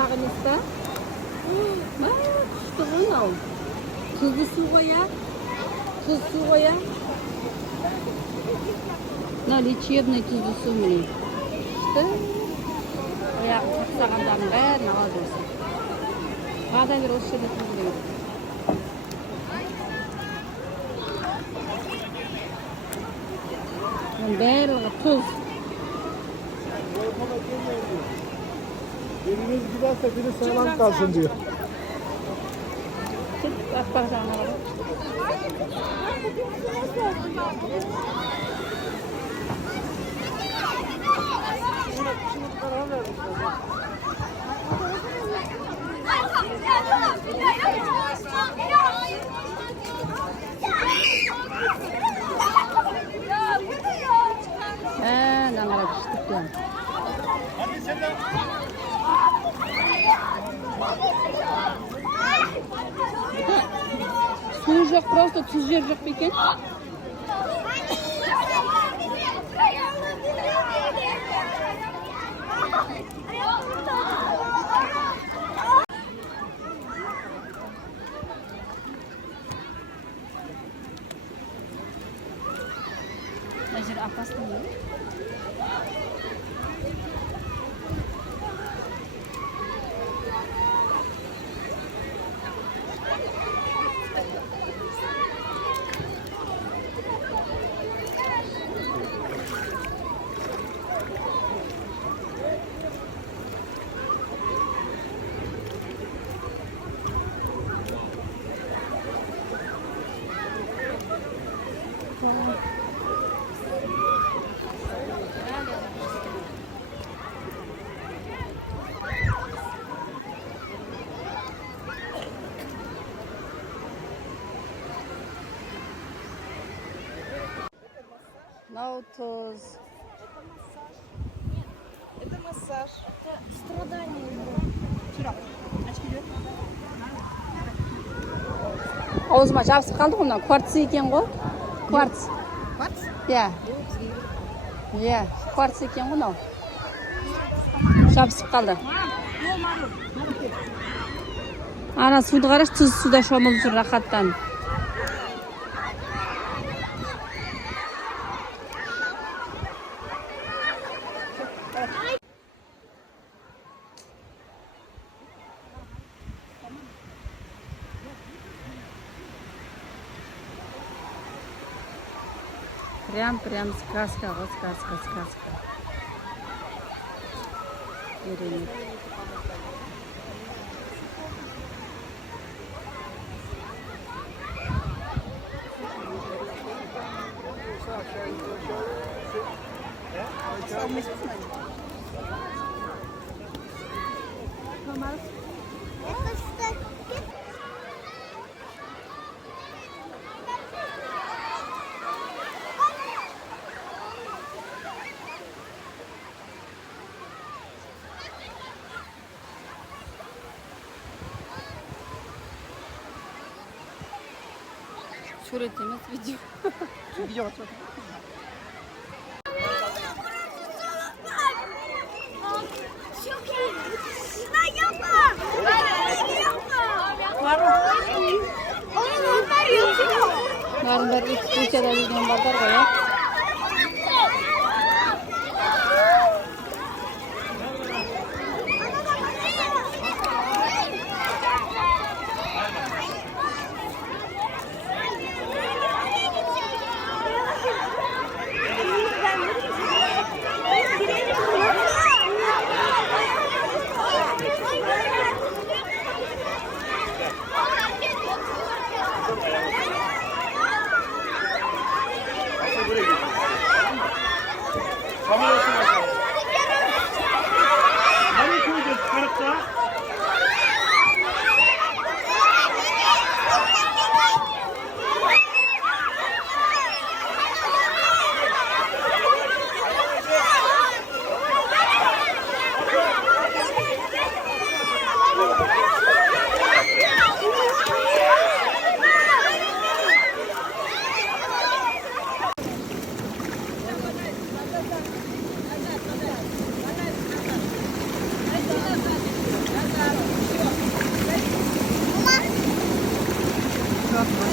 Qanaq emas-da? Tushdi bunu. Tuzlu suv qo'ya. Tuz suv qo'ya. Лечебный tuzlu suv bilan. İşte. Oyoq qaqsag'andan bari oldirsin. Ba'da bir o'sha tuz bilan. Bari tuz. Biriniz giderse biri sağlam kalsın diyor. Dangara piştik ya. Suyu yok, просто tuz yer yok ekan. Majır apaslı mı? Наутоз. Это массаж. Это страдание. Çırak. Aç gidiyor. Ağzıma çapsıp kaldı ondan. Kuartz ekan go. Kuartz. Kuartz? Ya. Ya. Kuartz ekan go. Çapsıp kaldı. Ana suda qarash, tuz suda shomilib tur rahatdan. Прям сказка, вот сказка. Верени. Surat emas, video. Video atıyor. Var üç da videom bazar qo'ya. Rahman.